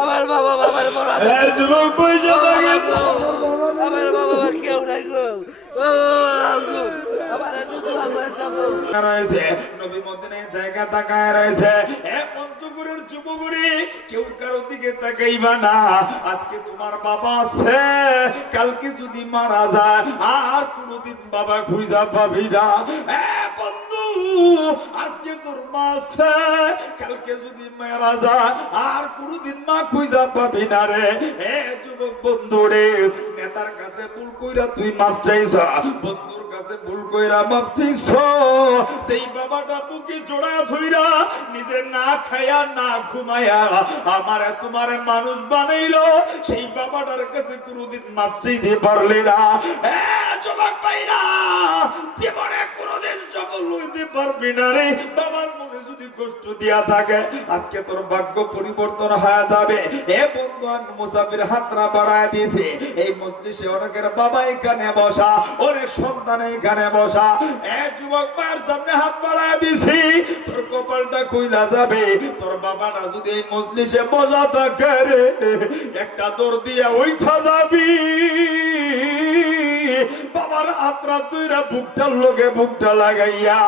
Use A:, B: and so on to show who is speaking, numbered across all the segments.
A: আমার বাবা বাবার বড়
B: এ যুবক পয়সা
A: আমার বাবা কেউ নাই গো।
B: রয়েছে নবী মদিনায় জায়গা তাকায় রয়েছে। এ পঞ্চগুরুর কেউ কারও দিকে তাকাইবা না। আজকে তোমার বাবা আছে কালকে যদি মারা যায় আর কোনোদিন বাবা খুঁজা পাবি না। বন্ধু তোর আছে, কালকে যদি মেরা যায়, আর কোনোদিন মা খুঁজা পাবি না রে। এ যুবক বন্ধু রে নেতার কাছে ভুল কইরা তুই মাপ চাইছা। বন্ধুর কাছে ভুল কইরা মাপ সেই বাবাটা বুকে জোড়া ধইরা নিজে না খায়া, না ঘুমায়া আমারে তোমারে মানুষ বানাইলো, সেই বাবাটার কাছে কোনোদিন মাপ চাইতে পারলি না। জীবনে কোনোদিন পারবি না রে। বাবার মনে যদি কষ্ট দিয়া থাকে, আজকে তোর ভাগ্য পরিবর্তন হয়ে যাবে। এ বন্ধু আমি মুসাফির হাতরা বাড়ায় দিয়েছে। এই মজলিসে অনেকের বাবা এখানে বসা, অনেক সন্তান এখানে বসা। এ যুবক মায়ের সামনে হাত বাড়ায় দিছি। তোর কপালটা খুইলা যাবে। তোর বাবাটা যদি এই মজলিসে বসা থাকে একটা দৌড় দিয়া ওইঠা যাবি। বাবার আত্রা তুইরা বুকটার লোকে বুকটা লাগাইয়া,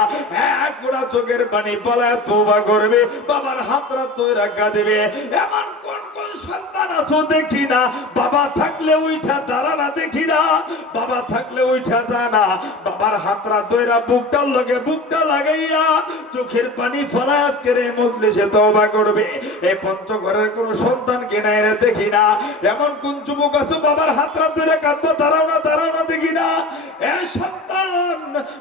B: এক গোড়া চোখের পানি পালায় তোবা করবে। বাবার হাতরা তুইরা কাঁদবে। এমন কোন কোন সন্তান আছো দেখি না? বাবা থাকলে উইঠা দাঁড়ানা দেখি না? বাবা থাকলে উইঠা জানা। বাবার হাতরা দইরা বুকটার লগে বুকটা লাগাইয়া চোখের পানি ফলা আজকের এই মজলিসে তওবা করবে। এই পঞ্চঘরের কোন সন্তান কিনা এনে দেখি না। এমন কোন যুবক আছো বাবার হাতরা দইরা কাঁদবো দাঁড়াও না দাঁড়াও না দেখি না। এ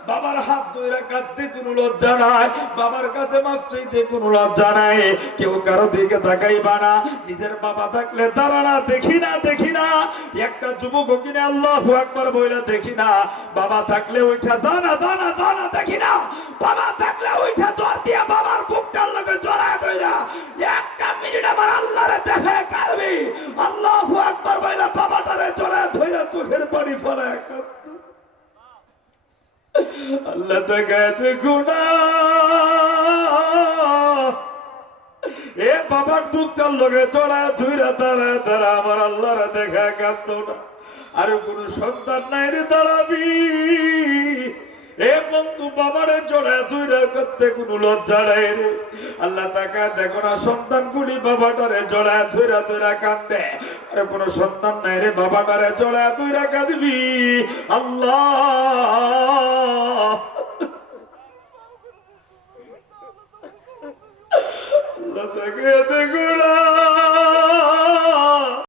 B: বাবার হাত ধরে কাঁদতে কোনো লজ্জা নাই। বাবার কাছে মাছ চাইতে কোনো লজ্জা নাই। কেউ কারও দিকে তাকাইবা না। নিজের বাবা থাকলে দাঁড়ানা দেখি না দেখি না। একটা যুবক কিনে আল্লাহ একবার বইলে দেখি না। বাবা থাকলে ওইটা জানা জানা জানা, দেখি না। বাবা থাকলে ওইটা দর দিয়ে বাবার বুকটার লগে জড়ায় ধইরা, একটা মিনিট আমার আল্লাহরে দেখে কারবি আল্লাহ একবার বইলে বাবাটারে জড়ায় ধইরা চোখের পানি ফলায় কাঁদতো। আল্লাহ তাকে দেখো না। এ বাবার বুকটার লগে চড়া ধুইরা তারা তারা আমার আল্লাহরে দেখা কাঁদতো না। আর কোন সন্তান নাই রে দাঁড়াবি। এ বন্ধু বাবারে জড়া ধুইরা করতে কোনো লজ্জা নাই রে। আল্লাহ তাকে দেখো না সন্তান গুলি বাবাটারে জড়া ধুইরা ধুইরা কান্দে আর কোন সন্তান নাই রে বাবাটারে জড়া ধুইরা কাঁদবি। আল্লাহ আল্লাহ তাকে দেখো না